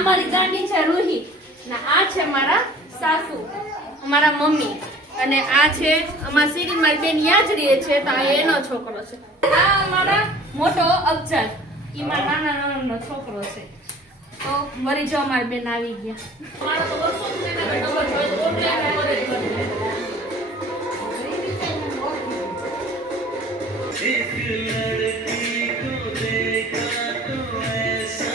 આ મારી ગાંડી છે રૂહી ને આ છે મારા સાસુ મારા મમ્મી અને આ છે અમારા સીરી મારી બેન યાદ રહે છે તો આ એનો છોકરો છે આ અમારા મોટો અફઝલ ઈ મારા નાના નાનાનો છોકરો છે તો વળી જો અમારી બેન આવી ગયા મારો તો વર્ષો સુધી ડબલ હોય તો ઓનલાઈન કરે एक लड़की को देखा तो ऐसा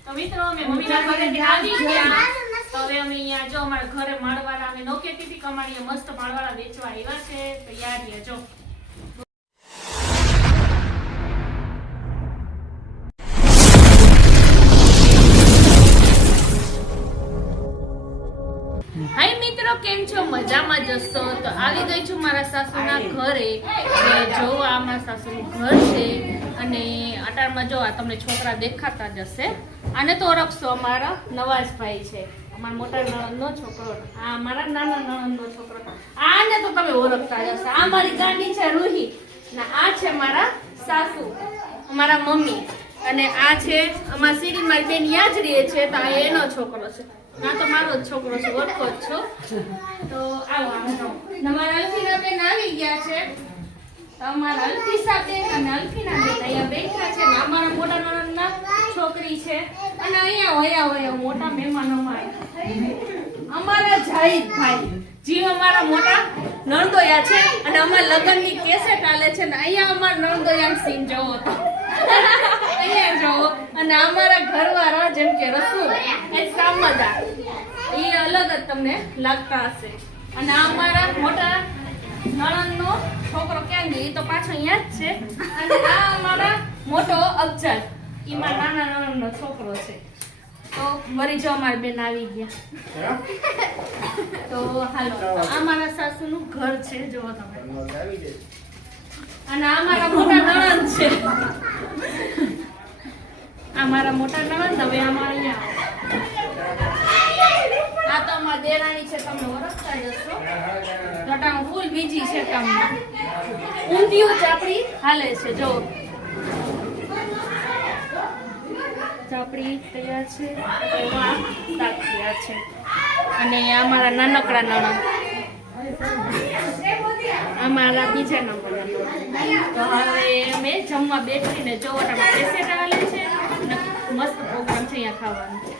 तो मित्रों અમે મમ્મીના ઘરે આવી ગયા તો હવે અમે અહીંયા જો અમારા ઘરે માળવાળા અમે નો કેતી હતી કમાણીએ મસ્ત માળવાળા વેચવા આવ્યા છે તો યાદ છે જો હાય મિત્રો કેમ છો મજામાં જશો તો આવી ગઈ છું મારા સાસુના ઘરે જો આ મારા સાસુનું ઘર છે અને અટારમાં જો આ તમને છોકરા દેખાતા જ હશે આને તો ઓળખશો અમારા નવાજભાઈ છે અમારા મોટા નણંદનો છોકરો આ મારા નાના નણંદનો છોકરો આને તો તમે ઓળખતા જ હશે આ મારી ગાંડી છે રૂહી ને આ છે મારા સાસુ અમારા મમ્મી અને આ છે અમારા સીરી મારી બેન યાદ રહે છે તો આ એનો છોકરો છે ના તો મારો જ છોકરો છે ઓળખો જ છો તો આવો અમારા અલ્ફીના બેન આવી ગયા છે તો અમારા અલ્ફીસા બેન અને અલ્ફીના બેન અહીંયા બેઠા છે ને અમારા મોટા નણંદના છોકરી છે અને અહીંયા હોય મોટા મહેમાનો અમારા જાહિદભાઈ જીવ અમારા મોટા નણદોયા છે અને અમારા લગ્નની કેસેટ આલે છે ને અહીંયા અમારા નણદોયા સીન જોવો તો અહીંયા જોવો અને અમારા ઘરવાળા જેમ કે રસૂલ એ સામદા એ અલગ જ તમને લાગતા હશે અને અમારા મોટા નણંદનો છોકરો ક્યાં ગયો એ તો પાછો અહીંયા જ છે અને આ અમારા મોટો અફઝલ એ મારા નાના નણંદનો છોકરો છે તો વળી જો અમારી બેન આવી ગયા તો હાલો આ મારા સાસુનું ઘર છે જોવો તમે અને આ મારા મોટા નણંદ છે આ મારા મોટા નણંદ હવે અમારે અહીંયા આ તો અમારા દેરાણી છે તમને ઓળખતા જ હશો ટટાણું ફૂલ બીજી છે તમને ઊંધિયું ચાપડી હાલે છે જો ચાપડી તૈયાર છે એમાં શાક તૈયાર છે અને અમારા નાનકડા નણંદ અમારા બીજા નંબરના તો હવે અમે જમવા બેઠીને જોવાના કેસેટ આલે છે અને મસ્ત પ્રોગ્રામ છે અહીંયા ખાવાનું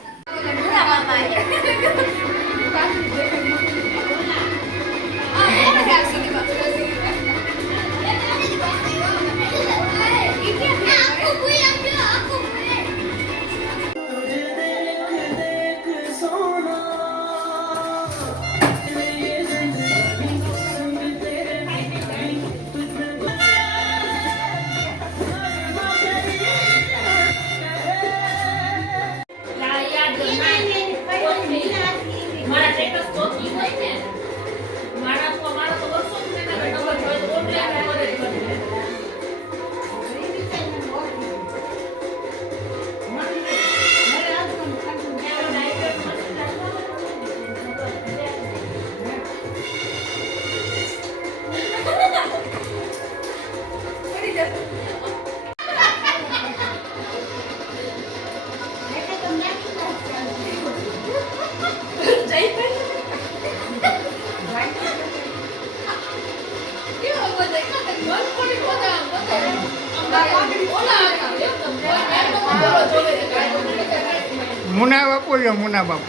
મુના બાપુ છે મુના બાપુ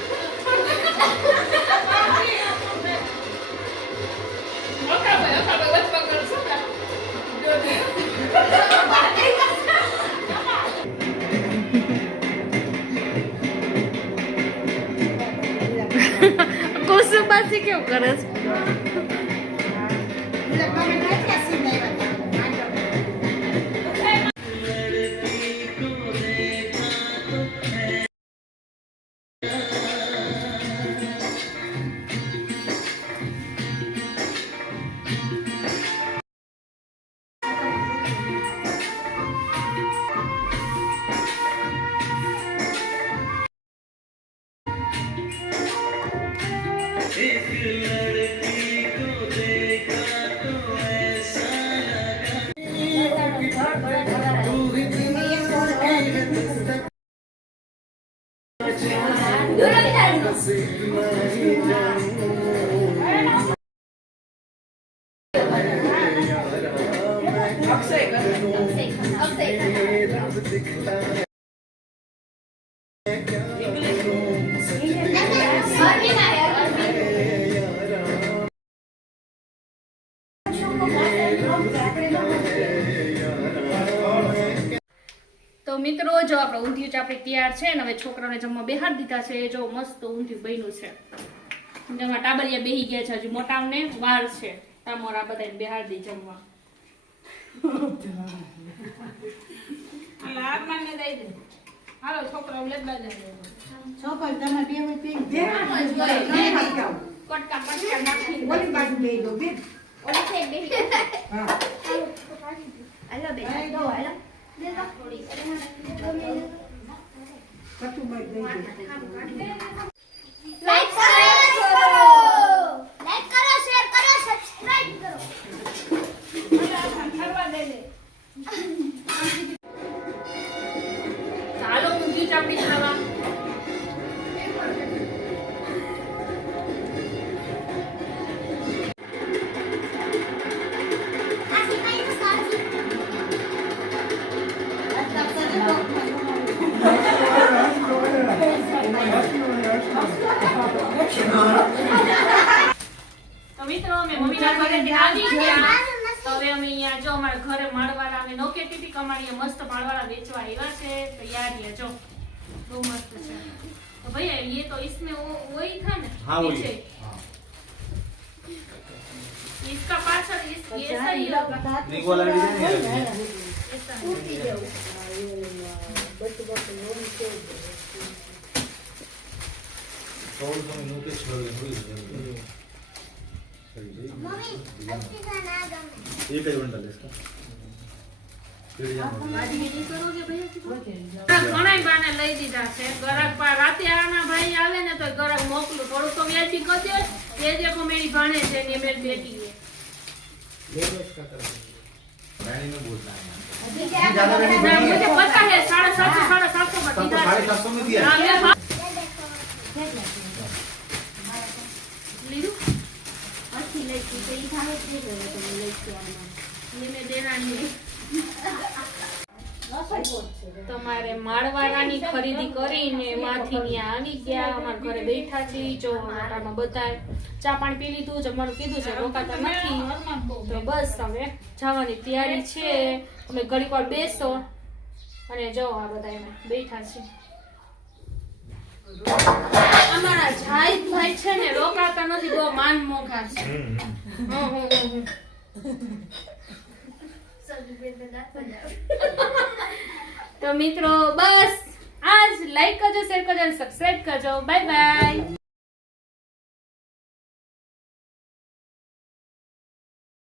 કુસુમબાસી કેવું કરે છે તો મિત્રો જો આપણે ઊંધિયું ચાપડી તૈયાર છે ને હવે છોકરાને જમવા બેહાડી દીધા છે. જો મસ્ત ઊંધિયું બન્યું છે. જેમાં ટાબરિયા બેહી ગયા છે. હજુ મોટાને વાર છે. તામોરા બધાને બેહાડી દી જમવા. હાલો છોકરાઓ લેબડા જાય. છોકર તમે બે હોય પી કટકા કટકા નાખી ઓલી બાજુ લઈ દો બે ઓલી છે બે. હા હાલો બેટા દો હાલો દે દો થોડી કટુ બાઈ દઈ દો લાઈક કરો શેર કરો સબસ્ક્રાઇબ કરો ચાલો ઊંધિયું ચાપડી ખાવા. આ સિપાઈ તો સાચી તો મિત્રો અમે મમ્મીના ઘરેથી આવી ગયા. તો હવે અમે અહીંયા જો અમારા ઘરે માળવાળા અમે નો કહેતી હતી કે અમારે અહીંયા મસ્ત માળવાળા વેચવા આવ્યા છે. તો યાર ये જો બહુ મસ્ત છે. તો भैया ये तो इसमें वो वही था ना हाँ, वही पीछे? है। हाँ। इसका पाछड़ ये सही होगा नहीं वो वाला डिजाइन है ऐसा थोड़ी तो नो के छोड़ दे थोड़ी મમ્મી અસ્તી કા ના ગમે एक ही बंडल है इसका फिर ઘણાય બાને લઈ દીધા છે. ગરાક રાતે આના ભાઈ આવે ને તો ગરાક મોકલું થોડું તો વ્યાજી કરી દે. ये देखो मेरी भाणे છે ને मेरी बेटी है. रानी में बोलना है ना, मुझे पता है 750 में तब तो दीदा है. 750 में दिया हाँ, है। मैं लीलू અસ્તી લઈ તો ઈ થાવે દે દો તો લઈ તો ये मैं देना नहीं. તમારે માળવાળાની ખરીદી કરીને એમાંથી ત્યાં આવી ગયા. અમારા ઘરે બેઠા છીએ. જો આટામાં બધાય ચા પાણી પી લીધું, જમવાનું કીધું છે, રોકાતા નથી. તો બસ હવે જવાની તૈયારી છે. અમે ઘડીક વાર બેસો અને જો આ બધા એમાં બેઠા છે. અમારા જાહિદ ભાઈ છે ને રોકાતા નથી, બહુ માન મોખા છે. તો મિત્રો બસ આજ લાઈક કરજો, શેર કરજો અને સબસ્ક્રાઇબ કરજો. Bye bye.